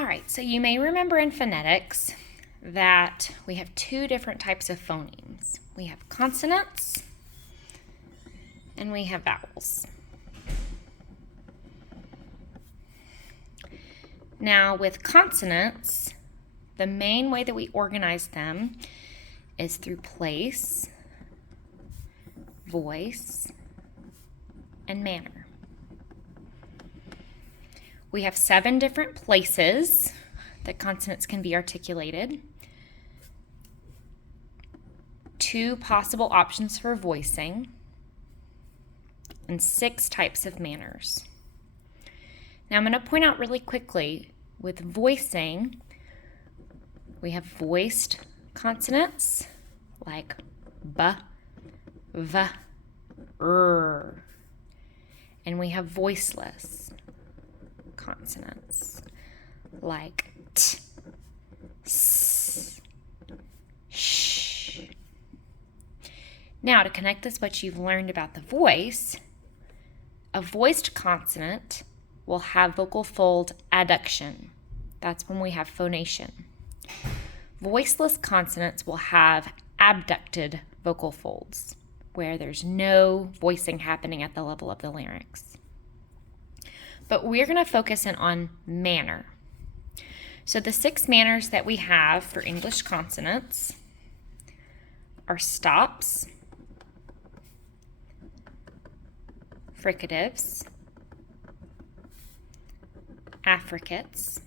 All right, so you may remember in phonetics that we have two different types of phonemes. We have consonants and we have vowels. Now with consonants, the main way that we organize them is through place, voice, and manner. We have 7 different places that consonants can be articulated, 2 possible options for voicing, and 6 types of manners. Now I'm going to point out really quickly, with voicing, we have voiced consonants like b, v, r, and we have voiceless consonants like t, s, sh. Now, to connect this what you've learned about the voice, a voiced consonant will have vocal fold adduction. That's when we have phonation. Voiceless consonants will have abducted vocal folds, where there's no voicing happening at the level of the larynx. But we're going to focus in on manner. So the 6 manners that we have for English consonants are stops, fricatives, affricates,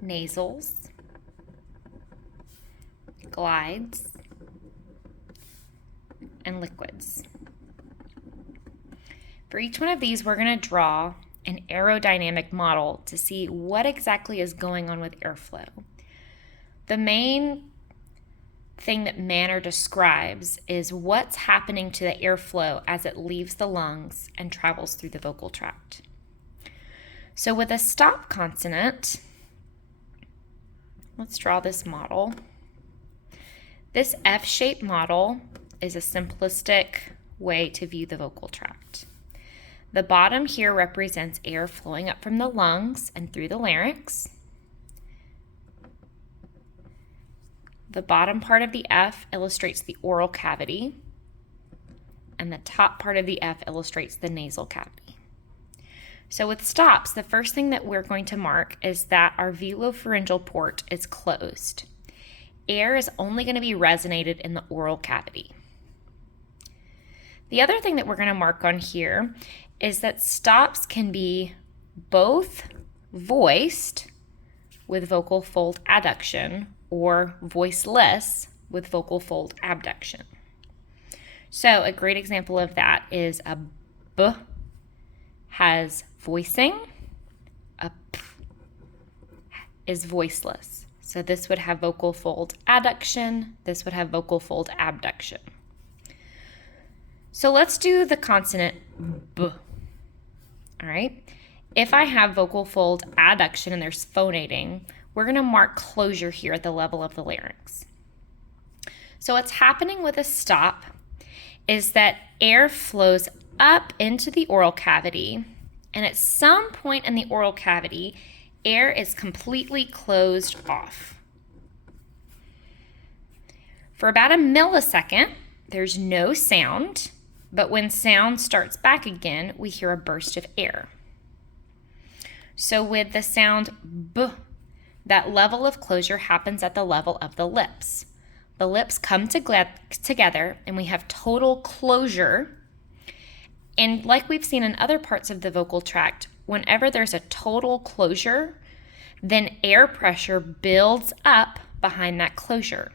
nasals, glides, and liquids. For each one of these, we're going to draw an aerodynamic model to see what exactly is going on with airflow. The main thing that manner describes is what's happening to the airflow as it leaves the lungs and travels through the vocal tract. So with a stop consonant, let's draw this model. This F-shaped model is a simplistic way to view the vocal tract. The bottom here represents air flowing up from the lungs and through the larynx. The bottom part of the F illustrates the oral cavity, and the top part of the F illustrates the nasal cavity. So with stops, the first thing that we're going to mark is that our velopharyngeal port is closed. Air is only going to be resonated in the oral cavity. The other thing that we're going to mark on here is that stops can be both voiced with vocal fold adduction or voiceless with vocal fold abduction. So a great example of that is a b has voicing, a p is voiceless. So this would have vocal fold adduction, this would have vocal fold abduction. So let's do the consonant b. All right. If I have vocal fold adduction and there's phonating, we're going to mark closure here at the level of the larynx. So what's happening with a stop is that air flows up into the oral cavity, and at some point in the oral cavity, air is completely closed off. For about a millisecond, there's no sound, but when sound starts back again, we hear a burst of air. So with the sound b, that level of closure happens at the level of the lips. The lips come together and we have total closure. And like we've seen in other parts of the vocal tract, whenever there's a total closure, then air pressure builds up behind that closure.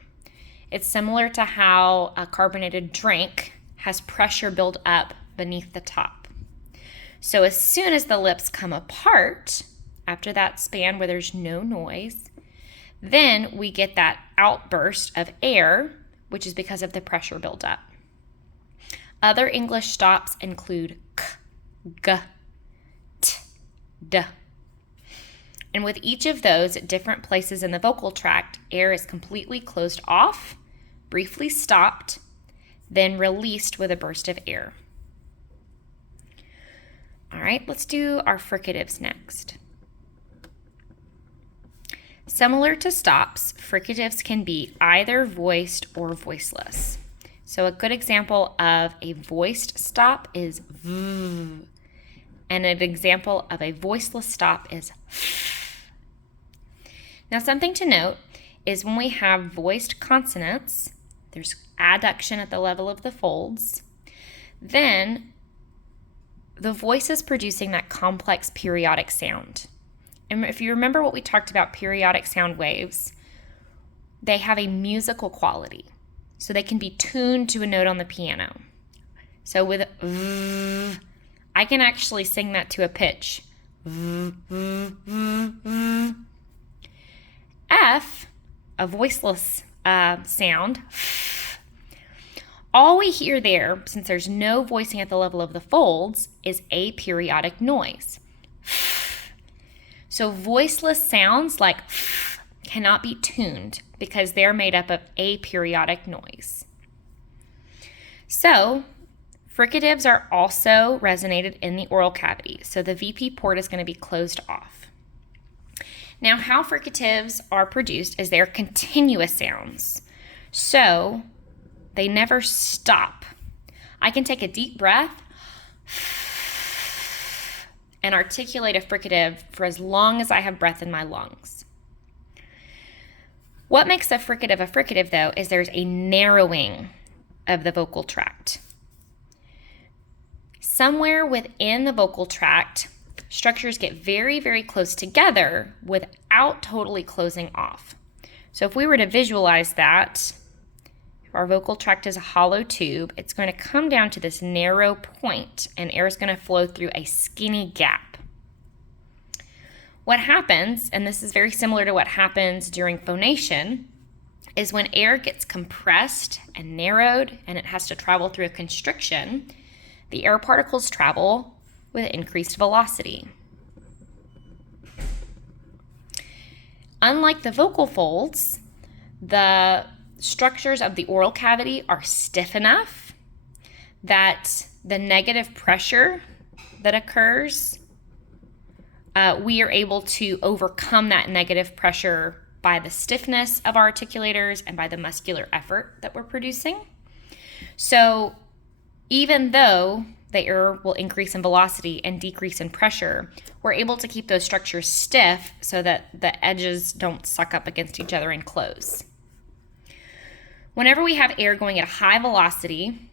It's similar to how a carbonated drink has pressure build up beneath the top. So as soon as the lips come apart, after that span where there's no noise, then we get that outburst of air, which is because of the pressure buildup. Other English stops include k, g, t, d. And with each of those at different places in the vocal tract, air is completely closed off, briefly stopped, then released with a burst of air. All right, let's do our fricatives next. Similar to stops, fricatives can be either voiced or voiceless. So a good example of a voiced stop is v, and an example of a voiceless stop is f. Now something to note is when we have voiced consonants, there's adduction at the level of the folds, then the voice is producing that complex periodic sound. And if you remember what we talked about periodic sound waves, they have a musical quality. So they can be tuned to a note on the piano. So with v, I can actually sing that to a pitch. V, v, v, v. F, a voiceless sound. All we hear there, since there's no voicing at the level of the folds, is aperiodic noise. So voiceless sounds like cannot be tuned because they're made up of aperiodic noise. So fricatives are also resonated in the oral cavity. So the VP port is going to be closed off. Now how fricatives are produced is they're continuous sounds. So they never stop. I can take a deep breath and articulate a fricative for as long as I have breath in my lungs. What makes a fricative though is there's a narrowing of the vocal tract. Somewhere within the vocal tract, structures get very, very close together without totally closing off. So if we were to visualize that, our vocal tract is a hollow tube, it's going to come down to this narrow point and air is going to flow through a skinny gap. What happens, and this is very similar to what happens during phonation, is when air gets compressed and narrowed and it has to travel through a constriction, the air particles travel with increased velocity. Unlike the vocal folds, the structures of the oral cavity are stiff enough that the negative pressure that occurs, we are able to overcome that negative pressure by the stiffness of our articulators and by the muscular effort that we're producing. So even though the air will increase in velocity and decrease in pressure, we're able to keep those structures stiff so that the edges don't suck up against each other and close. Whenever we have air going at a high velocity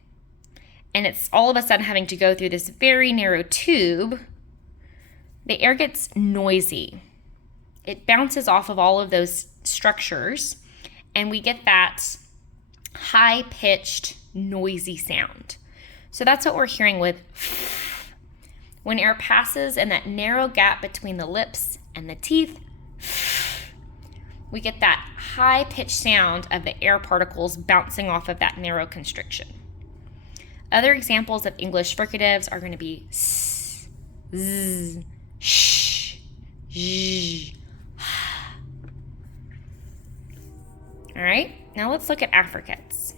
and it's all of a sudden having to go through this very narrow tube, the air gets noisy. It bounces off of all of those structures and we get that high-pitched, noisy sound. So that's what we're hearing with when air passes in that narrow gap between the lips and the teeth. We get that high-pitched sound of the air particles bouncing off of that narrow constriction. Other examples of English fricatives are going to be s, z, sh, zh. All right, now let's look at affricates.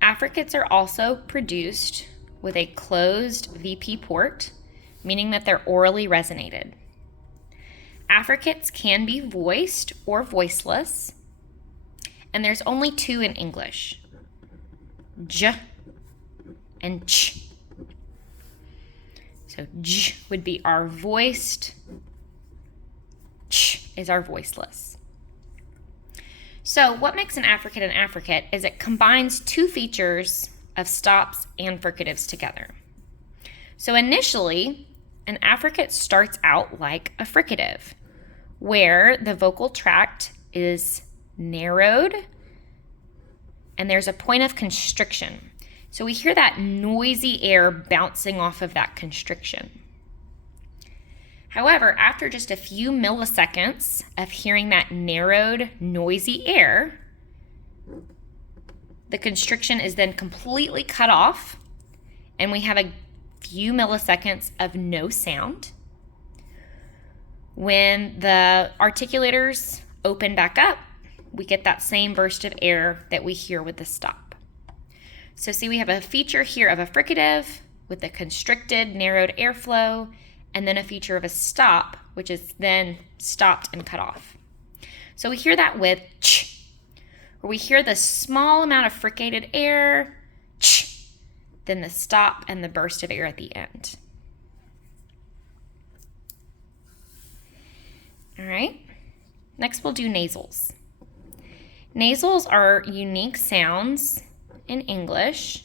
Affricates are also produced with a closed VP port, meaning that they're orally resonated. Affricates can be voiced or voiceless, and there's only two in English, j and ch. So j would be our voiced, ch is our voiceless. So what makes an affricate an affricate is it combines two features of stops and fricatives together. So initially, an affricate starts out like a fricative, where the vocal tract is narrowed and there's a point of constriction. So we hear that noisy air bouncing off of that constriction. However, after just a few milliseconds of hearing that narrowed, noisy air, the constriction is then completely cut off and we have a few milliseconds of no sound. When the articulators open back up, we get that same burst of air that we hear with the stop. So see, we have a feature here of a fricative with a constricted, narrowed airflow, and then a feature of a stop, which is then stopped and cut off. So we hear that with ch, where we hear the small amount of fricated air, ch, then the stop and the burst of air at the end. All right, next we'll do nasals. Nasals are unique sounds in English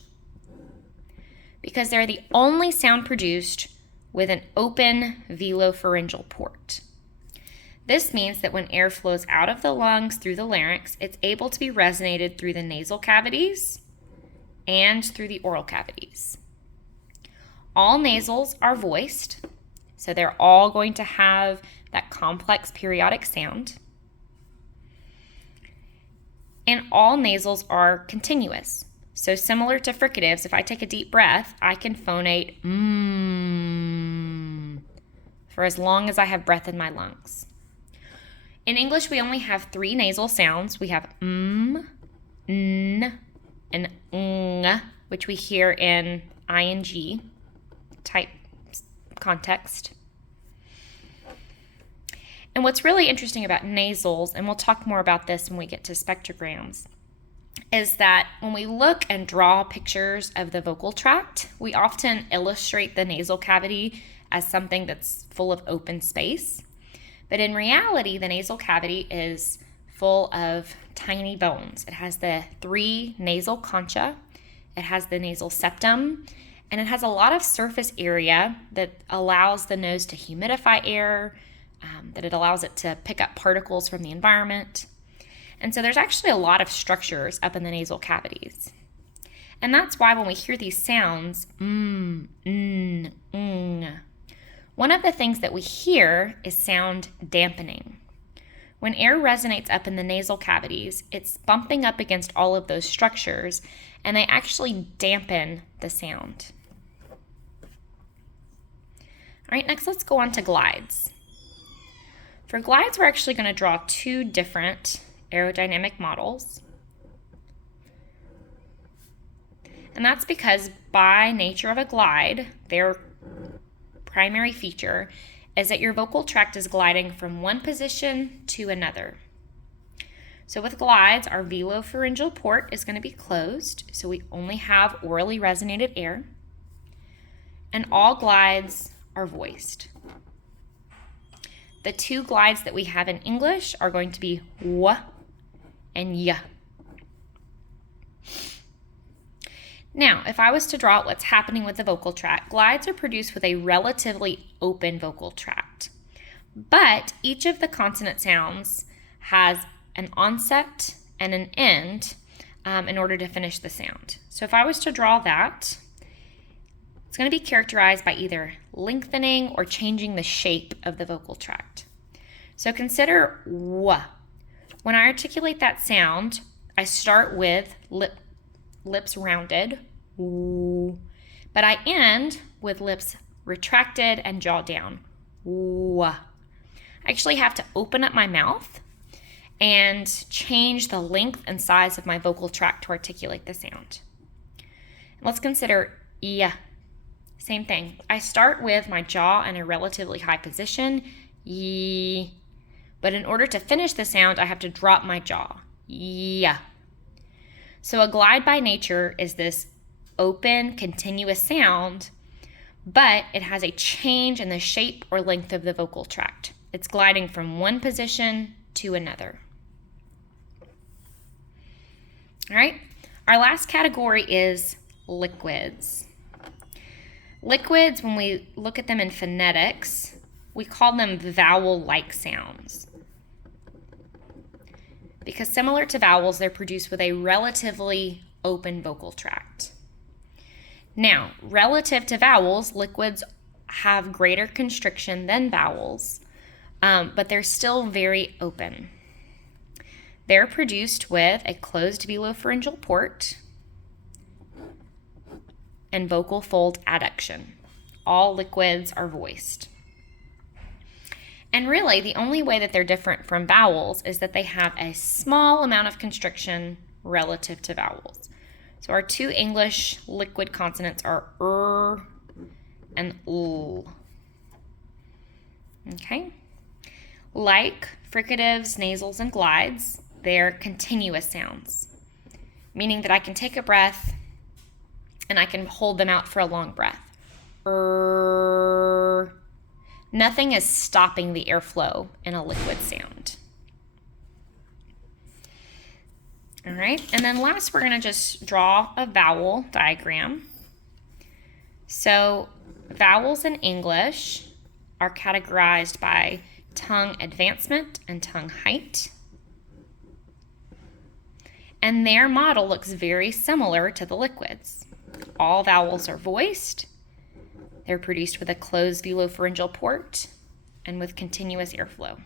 because they're the only sound produced with an open velopharyngeal port. This means that when air flows out of the lungs through the larynx, it's able to be resonated through the nasal cavities and through the oral cavities. All nasals are voiced, so they're all going to have that complex periodic sound. And all nasals are continuous. So similar to fricatives, if I take a deep breath, I can phonate for as long as I have breath in my lungs. In English, we only have 3 nasal sounds. We have n, and ng, which we hear in ing type context. And what's really interesting about nasals, and we'll talk more about this when we get to spectrograms, is that when we look and draw pictures of the vocal tract, we often illustrate the nasal cavity as something that's full of open space. But in reality, the nasal cavity is full of tiny bones. It has the 3 nasal concha, it has the nasal septum, and it has a lot of surface area that allows the nose to humidify air, that it allows it to pick up particles from the environment. And so there's actually a lot of structures up in the nasal cavities. And that's why when we hear these sounds, one of the things that we hear is sound dampening. When air resonates up in the nasal cavities, it's bumping up against all of those structures, and they actually dampen the sound. All right, next let's go on to glides. For glides, we're actually going to draw 2 different aerodynamic models. And that's because by nature of a glide, their primary feature is that your vocal tract is gliding from one position to another. So with glides, our velopharyngeal port is going to be closed, so we only have orally resonated air. And all glides are voiced. The 2 glides that we have in English are going to be w and y. Now, if I was to draw out what's happening with the vocal tract, glides are produced with a relatively open vocal tract. But each of the consonant sounds has an onset and an end in order to finish the sound. So if I was to draw that, it's going to be characterized by either lengthening or changing the shape of the vocal tract. So consider w. When I articulate that sound, I start with lips rounded, w, but I end with lips retracted and jaw down, w. I actually have to open up my mouth and change the length and size of my vocal tract to articulate the sound. Let's consider y. Same thing. I start with my jaw in a relatively high position, y, but in order to finish the sound, I have to drop my jaw, yeah. So a glide by nature is this open, continuous sound, but it has a change in the shape or length of the vocal tract. It's gliding from one position to another. All right, our last category is liquids. Liquids, when we look at them in phonetics, we call them vowel-like sounds. Because similar to vowels, they're produced with a relatively open vocal tract. Now, relative to vowels, liquids have greater constriction than vowels, but they're still very open. They're produced with a closed velopharyngeal port and vocal fold adduction. All liquids are voiced. And really, the only way that they're different from vowels is that they have a small amount of constriction relative to vowels. So our two English liquid consonants are and l. Okay? Like fricatives, nasals, and glides, they're continuous sounds, meaning that I can take a breath and I can hold them out for a long breath. Nothing is stopping the airflow in a liquid sound. All right, and then last we're going to just draw a vowel diagram. So vowels in English are categorized by tongue advancement and tongue height. And their model looks very similar to the liquids. All vowels are voiced. They're produced with a closed velopharyngeal port and with continuous airflow.